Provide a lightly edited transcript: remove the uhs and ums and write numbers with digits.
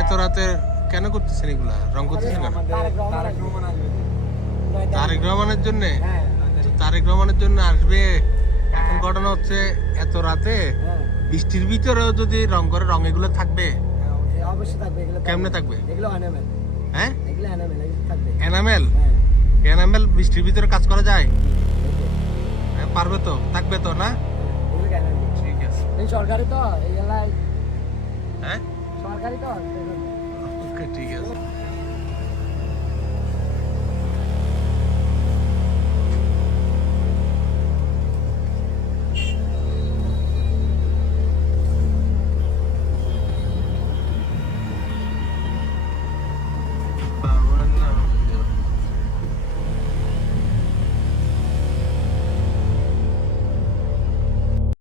এত রাতে কেন করতেছেন এগুলা? রং করতেছেন কেন? তারেক রহমানের জন্য? তারেক রহমানের জন্য আসবে। এখন ঘটনা হচ্ছে এত রাতে বৃষ্টির ভিতরেও যদি রং করে, রং এগুলো থাকবে? অবশ্যই থাকবে। কেমনে থাকবে? এগুলো এনামেল। হ্যাঁ, এগুলো এনামেল থাকবে। এনামেল? এনামেল বৃষ্টির ভিতরে কাজ করা যায়? হ্যাঁ, পারবে তো, থাকবে তো না? ঠিক আছে। এই সরকারি তো, এইগুলা হ্যাঁ, সরকারি তো। ওকে, ঠিক আছে।